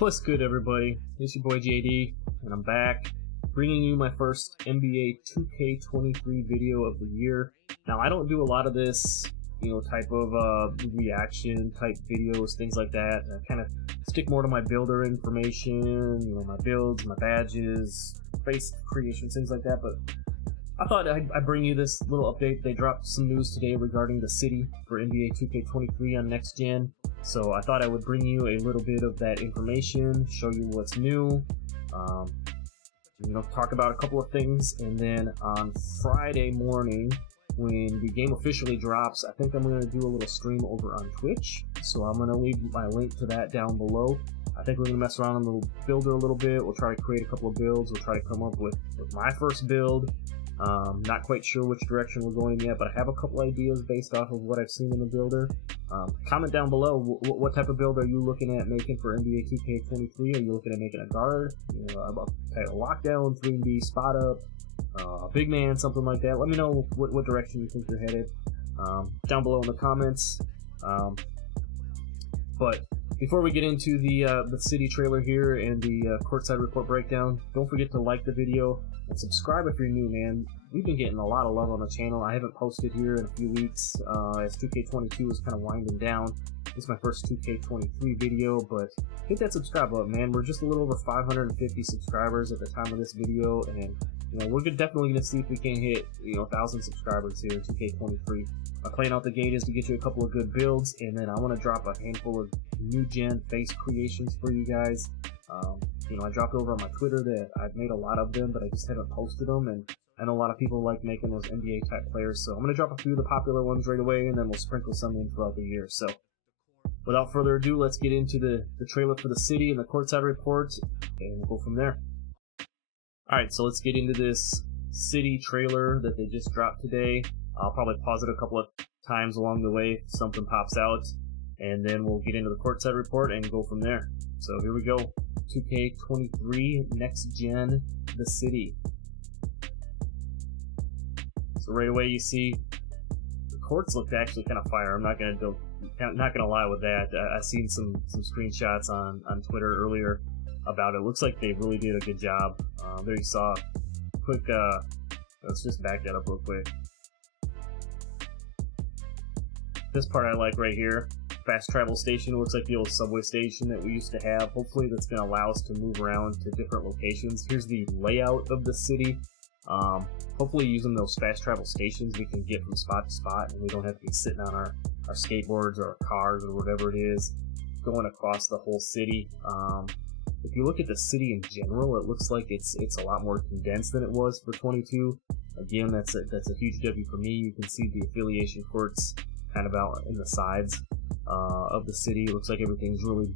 What's good, everybody? It's your boy JD, and I'm back bringing you my first NBA 2K23 video of the year. Now, I don't do a lot of this, type of reaction type videos, things like that. I kind of stick more to my builder information, my builds, my badges, base creations, things like that. But I thought I'd bring you this little update. They dropped some news today regarding the city for NBA 2K23 on Next Gen. So I thought I would bring you a little bit of that information, show you what's new, talk about a couple of things, and then on Friday morning, when the game officially drops, I think I'm going to do a little stream over on Twitch. So I'm going to leave my link to that down below. I think we're going to mess around on the builder a little bit. We'll try to create a couple of builds. We'll try to come up with my first build. Not quite sure which direction we're going yet, but I have a couple ideas based off of what I've seen in the builder. Comment down below, what type of build are you looking at making for NBA 2K23? Are you looking at making a guard, a lockdown, 3-and-D, spot up, big man, something like that? Let me know what direction you think you're headed down below in the comments. But before we get into the city trailer here and the Courtside Report breakdown, don't forget to like the video and subscribe if you're new, man. We've been getting a lot of love on the channel. I haven't posted here in a few weeks as 2K22 is kind of winding down. This is my first 2K23 video, but hit that subscribe button, man. We're just a little over 550 subscribers at the time of this video, and we're definitely going to see if we can hit 1,000 subscribers here in 2K23. My plan out the gate is to get you a couple of good builds, and then I want to drop a handful of new gen face creations for you guys. I dropped over on my Twitter that I've made a lot of them, but I just haven't posted them, and I know a lot of people like making those NBA type players, so I'm going to drop a few of the popular ones right away, and then we'll sprinkle some in throughout the year. So without further ado, let's get into the trailer for the city and the Courtside Report, and we'll go from there. Alright, so let's get into this city trailer that they just dropped today. I'll probably pause it a couple of times along the way if something pops out, and then we'll get into the Courtside Report and go from there. So here we go. 2K23 Next Gen, the city. So right away you see the courts look actually kind of fire. I'm not gonna lie with that. I've seen some screenshots on Twitter earlier about it. Looks like they really did a good job. There you saw quick. Let's just back that up real quick. This part I like right here. Fast travel station. It looks like the old subway station that we used to have. Hopefully that's going to allow us to move around to different locations. Here's the layout of the city. Hopefully using those fast travel stations we can get from spot to spot, and we don't have to be sitting on our skateboards or our cars or whatever it is going across the whole city. If you look at the city in general, it looks like it's a lot more condensed than it was for 22. Again, that's a huge W for me. You can see the affiliation courts kind of out in the sides of the city. It looks like everything's really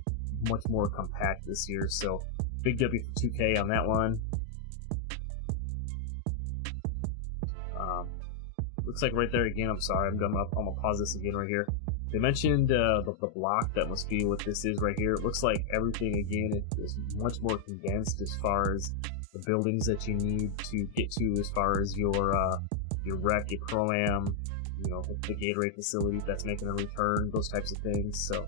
much more compact this year, so big W for 2K on that one. Looks like right there again, I'm sorry, I'm gonna pause this again right here. They mentioned the block. That must be what this is right here. It looks like everything again is much more condensed as far as the buildings that you need to get to, as far as your rec, your pro-am, the Gatorade facility that's making a return, those types of things. So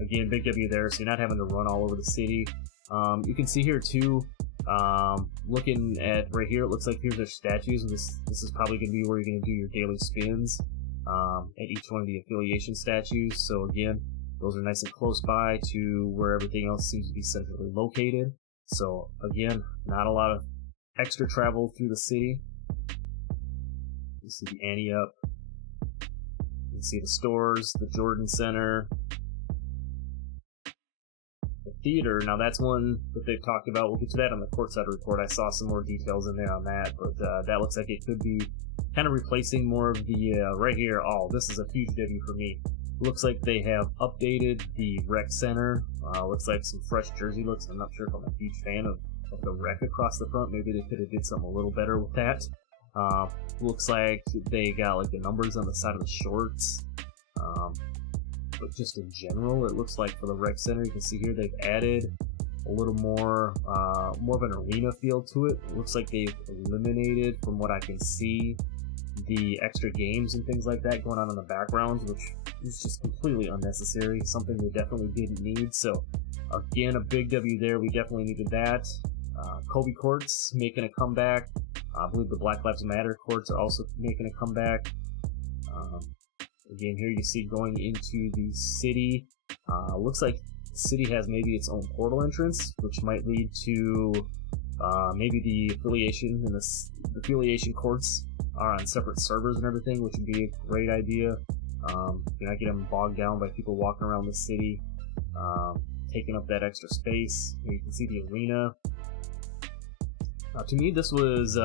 again, big W there, so you're not having to run all over the city. You can see here too, looking at right here, it looks like here's their statues. This is probably going to be where you're going to do your daily spins at each one of the affiliation statues. So again, those are nice and close by to where everything else seems to be centrally located. So again, not a lot of extra travel through the city. You see the ante up. You can see the stores, the Jordan Center, the theater. Now that's one that they've talked about. We'll get to that on the Courtside Report. I saw some more details in there on that, but that looks like it could be kind of replacing more of the right here. Oh, this is a huge W for me. Looks like they have updated the rec center. Looks like some fresh jersey looks. I'm not sure if I'm a huge fan of the rec across the front. Maybe they could have did something a little better with that. Looks like they got like the numbers on the side of the shorts. But just in general, it looks like for the rec center, you can see here they've added a little more of an arena feel to it. It looks like they've eliminated, from what I can see, the extra games and things like that going on in the backgrounds, which is just completely unnecessary, something they definitely didn't need. So Again, a big W there. We definitely needed that. Kobe courts making a comeback. I believe the Black Lives Matter courts are also making a comeback. Again, here you see going into the city. Looks like the city has maybe its own portal entrance, which might lead to maybe the affiliation and the affiliation courts are on separate servers and everything, which would be a great idea. You're not getting bogged down by people walking around the city, taking up that extra space. Here you can see the arena. To me, this was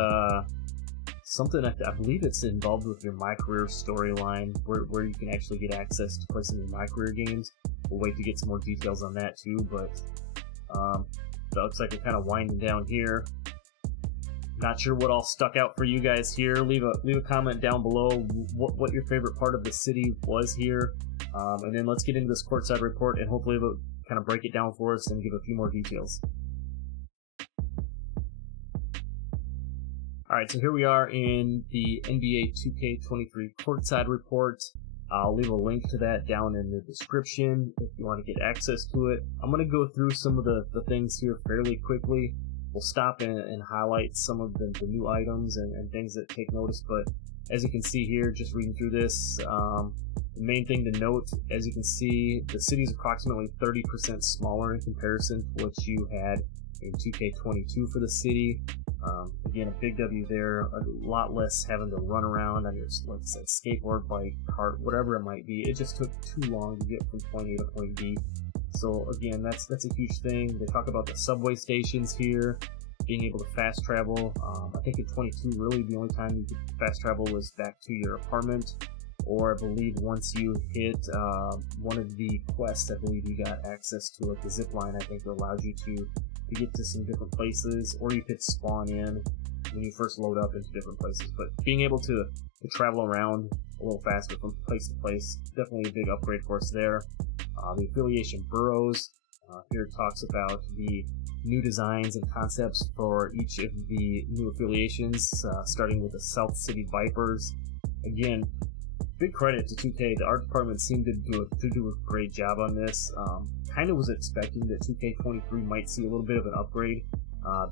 something I believe it's involved with your My Career storyline, where you can actually get access to play some of your My Career games. We'll wait to get some more details on that too, but that looks like we're kind of winding down here. Not sure what all stuck out for you guys here. Leave a comment down below what your favorite part of the city was here, and then let's get into this courtside report and hopefully it'll kind of break it down for us and give a few more details. Alright, so here we are in the NBA 2K23 Courtside Report. I'll leave a link to that down in the description if you want to get access to it. I'm going to go through some of the things here fairly quickly. We'll stop and highlight some of the new items and things that take notice, but as you can see here, just reading through this, the main thing to note, as you can see, the city is approximately 30% smaller in comparison to what you had in 2K22 for the city. Again, a big W there, a lot less having to run around on your, like I said, skateboard, bike, cart, whatever it might be. It just took too long to get from point A to point B. So again, that's a huge thing. They talk about the subway stations here, being able to fast travel. I think in 22, really the only time you could fast travel was back to your apartment, or I believe once you hit one of the quests, I believe you got access to like the zip line. I think that allows you to get to some different places, or you could spawn in when you first load up into different places. But being able to travel around a little faster from place to place, definitely a big upgrade for us there. The affiliation boroughs, here it talks about the new designs and concepts for each of the new affiliations, starting with the South City Vipers. Again, big credit to 2K. The art department seemed to do a great job on this. Kind of was expecting that 2K23 might see a little bit of an upgrade,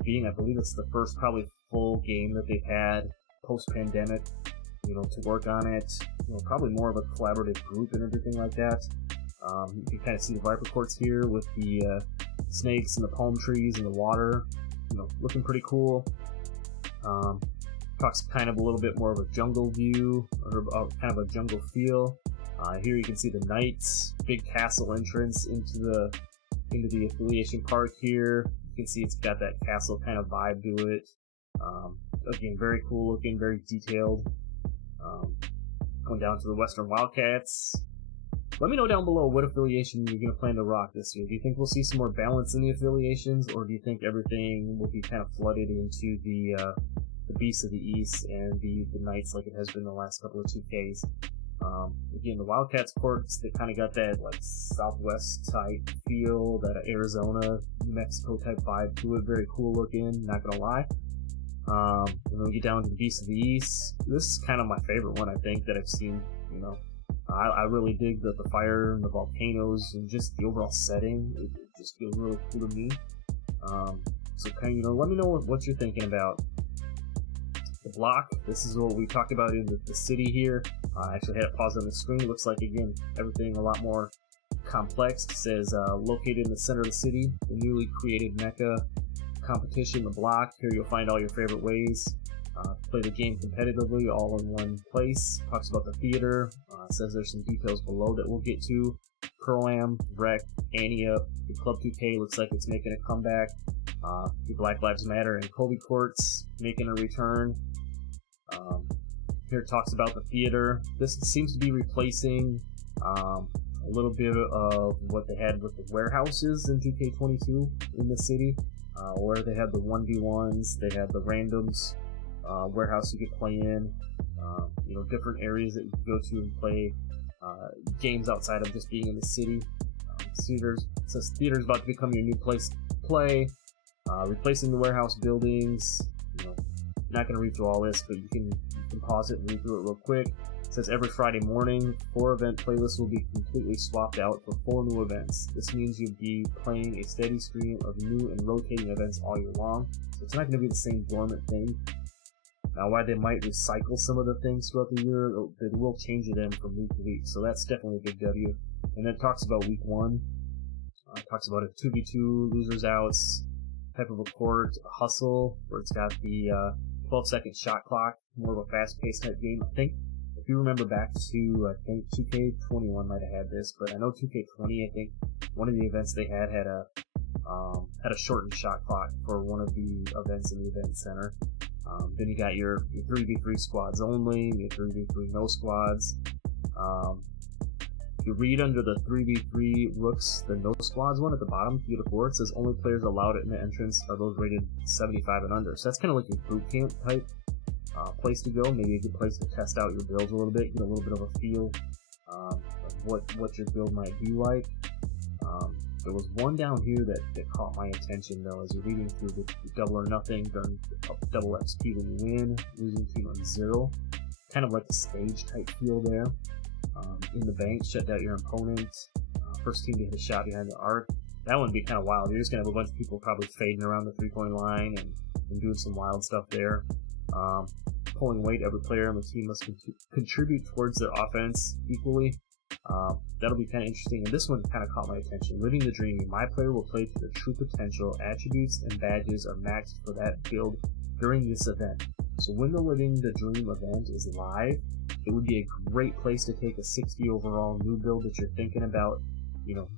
being I believe it's the first probably full game that they've had post-pandemic, to work on it. Probably more of a collaborative group and everything like that. You can kind of see the Viper courts here with the snakes and the palm trees and the water, looking pretty cool. Talks kind of a little bit more of a jungle view, or kind of a jungle feel. Here you can see the knights, big castle entrance into the affiliation park here. You can see it's got that castle kind of vibe to it. Again, very cool looking, very detailed. Going down to the Western Wildcats. Let me know down below what affiliation you're going to plan to rock this year. Do you think we'll see some more balance in the affiliations, or do you think everything will be kind of flooded into the Beasts of the East and the Knights like it has been the last couple of 2Ks? Again, the Wildcats courts, they kind of got that like Southwest type feel, that Arizona, New Mexico type vibe to it. Very cool looking, not gonna lie. And then we get down to the Beasts of the East. This is kind of my favorite one, I think, that I've seen. I really dig the fire and the volcanoes and just the overall setting. It just feels really cool to me. So kind of, let me know what you're thinking about. The block, this is what we talked about in the city here. I actually had it paused on the screen. Looks like, again, everything a lot more complex. It says located in the center of the city, the newly created Mecca competition, the block. Here you'll find all your favorite ways to play the game competitively, all in one place. Talks about the theater. Says there's some details below that we'll get to. Pro-Am, Rec, Ante-Up, the Club 2K looks like it's making a comeback. The Black Lives Matter and Kobe courts making a return. Here it talks about the theater. This seems to be replacing a little bit of what they had with the warehouses in 2K22 in the city, where they had the 1v1s, they had the randoms warehouse you could play in, different areas that you could go to and play games outside of just being in the city. It says theater's about to become your new place to play, replacing the warehouse buildings. Not going to read through all this, but you can can pause it and read through it real quick. It says every Friday morning, 4 event playlists will be completely swapped out for 4 new events. This means you'll be playing a steady stream of new and rotating events all year long. So it's not going to be the same dormant thing. Now, while they might recycle some of the things throughout the year, they will change it in from week to week. So that's definitely a big W. And then it talks about week 1. It talks about a 2v2, losers outs, type of a court, a hustle, where it's got the 12-second shot clock, more of a fast-paced type game. I think, if you remember back to, I think 2K21 might have had this, but I know 2K20, I think one of the events they had a shortened shot clock for one of the events in the event center. Then you got your 3v3 squads only, your 3v3 no squads. If you read under the 3v3 rooks, the no squads one at the bottom, 3 to 4, it says only players allowed in the entrance are those rated 75 and under. So that's kind of like your boot camp type place to go. Maybe a good place to test out your builds a little bit, get a little bit of a feel of what your build might be like. There was one down here that caught my attention though, as you're reading through the double or nothing, double XP when you win, losing team on 0. Kind of like a stage type feel there. In the bank, shut down your opponent. First team to hit a shot behind the arc. That one would be kind of wild. You're just going to have a bunch of people probably fading around the 3-point line and doing some wild stuff there. Pulling weight, every player on the team must contribute towards their offense equally. That'll be kind of interesting. And this one kind of caught my attention. Living the dream. My player will play to their true potential. Attributes and badges are maxed for that build during this event. So when the Living the Dream event is live, it would be a great place to take a 60 overall new build that you're thinking about,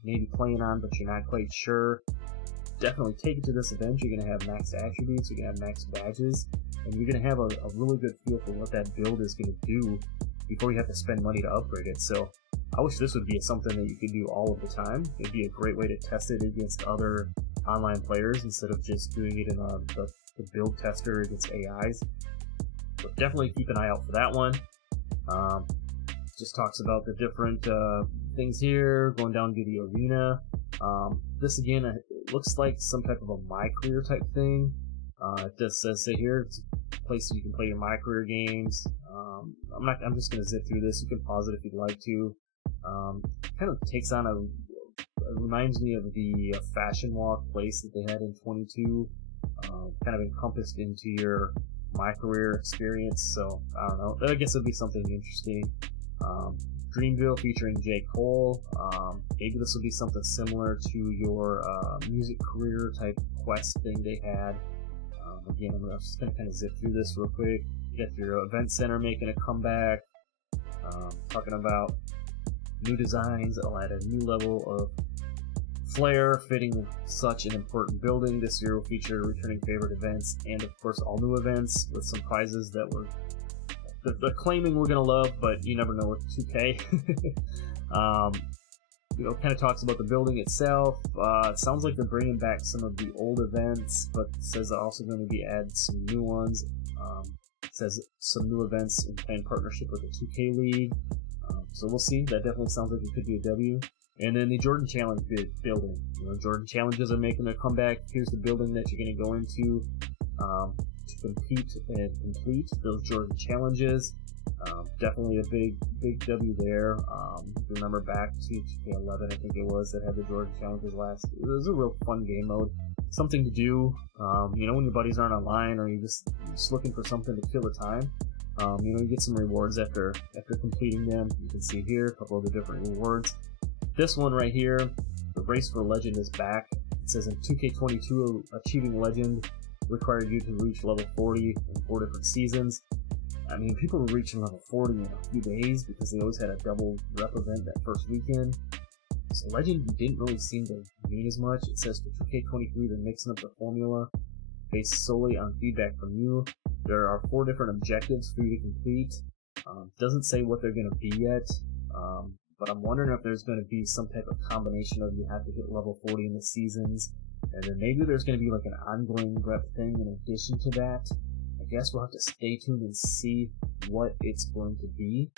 maybe playing on, but you're not quite sure. Definitely take it to this event. You're going to have max attributes, you're going to have max badges, and you're going to have a really good feel for what that build is going to do before you have to spend money to upgrade it. So I wish this would be something that you could do all of the time. It'd be a great way to test it against other online players instead of just doing it in the build tester against AIs. So definitely keep an eye out for that one. Just talks about the different things here, going down to the arena. This again, it looks like some type of a My Career type thing. It does say here, it's a place you can play your My Career games. I'm just going to zip through this. You can pause it if you'd like to. Kind of takes on it reminds me of the Fashion Walk place that they had in 22, kind of encompassed into your My Career experience. So I don't know, I guess it'd be something interesting. Dreamville featuring J. Cole. Maybe this will be something similar to your music career type quest thing they had. Again, I'm just going to kind of zip through this real quick. You got your event center making a comeback. Talking about new designs that'll add a new level of flair fitting such an important building. This year will feature returning favorite events and of course all new events with some prizes that they're claiming we're gonna love, but you never know with 2K. Kind of talks about the building itself. It sounds like they're bringing back some of the old events, but it says they're also going to be adding some new ones. It says some new events in planned partnership with the 2K League. So we'll see. That definitely sounds like it could be a W. And then the Jordan Challenge building. Jordan Challenges are making their comeback. Here's the building that you're going to go into to compete and complete those Jordan Challenges. Definitely a big W there. If you remember back to 2K11, I think it was, that had the Jordan Challenges last. It was a real fun game mode. Something to do, when your buddies aren't online or you're just looking for something to kill the time. You get some rewards after completing them. You can see here a couple of the different rewards. This one right here, the Race for Legend is back. It says in 2K22, achieving Legend required you to reach level 40 in 4 different seasons. I mean, people were reaching level 40 in a few days because they always had a double rep event that first weekend. So Legend didn't really seem to mean as much. It says for 2K23, they're mixing up the formula based solely on feedback from you. There are 4 different objectives for you to complete. Doesn't say what they're going to be yet, but I'm wondering if there's going to be some type of combination of you have to hit level 40 in the seasons, and then maybe there's going to be like an ongoing rep thing in addition to that. I guess we'll have to stay tuned and see what it's going to be.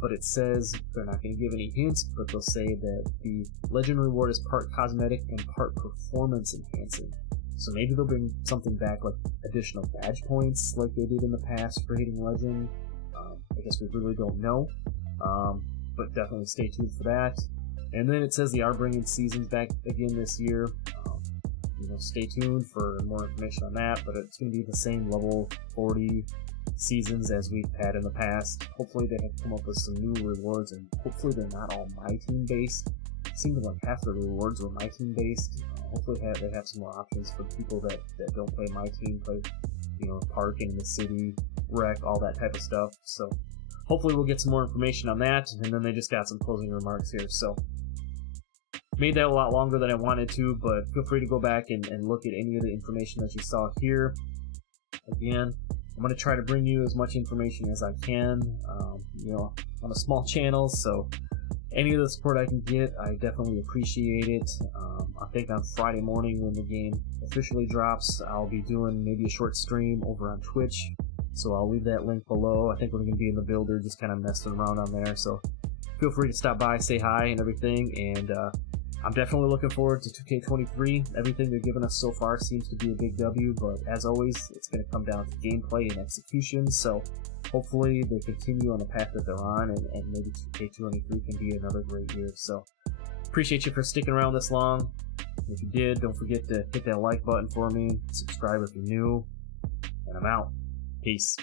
But it says they're not going to give any hints, but they'll say that the Legend reward is part cosmetic and part performance enhancing. So maybe they'll bring something back like additional badge points like they did in the past for hitting Legend. I guess we really don't know, but definitely stay tuned for that. And then it says they are bringing seasons back again this year. Stay tuned for more information on that, but it's going to be the same level 40 seasons as we've had in the past. Hopefully they have come up with some new rewards, and hopefully they're not all My Team based. It seemed like half the rewards were My Team based. Hopefully they have some more options for people that don't play My Team, play parking in the city, wreck, all that type of stuff. So hopefully we'll get some more information on that. And then they just got some closing remarks here. So made that a lot longer than I wanted to, but feel free to go back and look at any of the information that you saw here. Again, I'm going to try to bring you as much information as I can, on a small channel, so any of the support I can get, I definitely appreciate it. I think on Friday morning when the game officially drops, I'll be doing maybe a short stream over on Twitch, so I'll leave that link below. I think we're going to be in the builder, just kind of messing around on there, so feel free to stop by, say hi and everything, and I'm definitely looking forward to 2K23. Everything they're giving us so far seems to be a big W, but as always, it's going to come down to gameplay and execution, so hopefully they continue on the path that they're on, and maybe 2K23 can be another great year. So appreciate you for sticking around this long. If you did, don't forget to hit that like button for me, subscribe if you're new, and I'm out. Peace.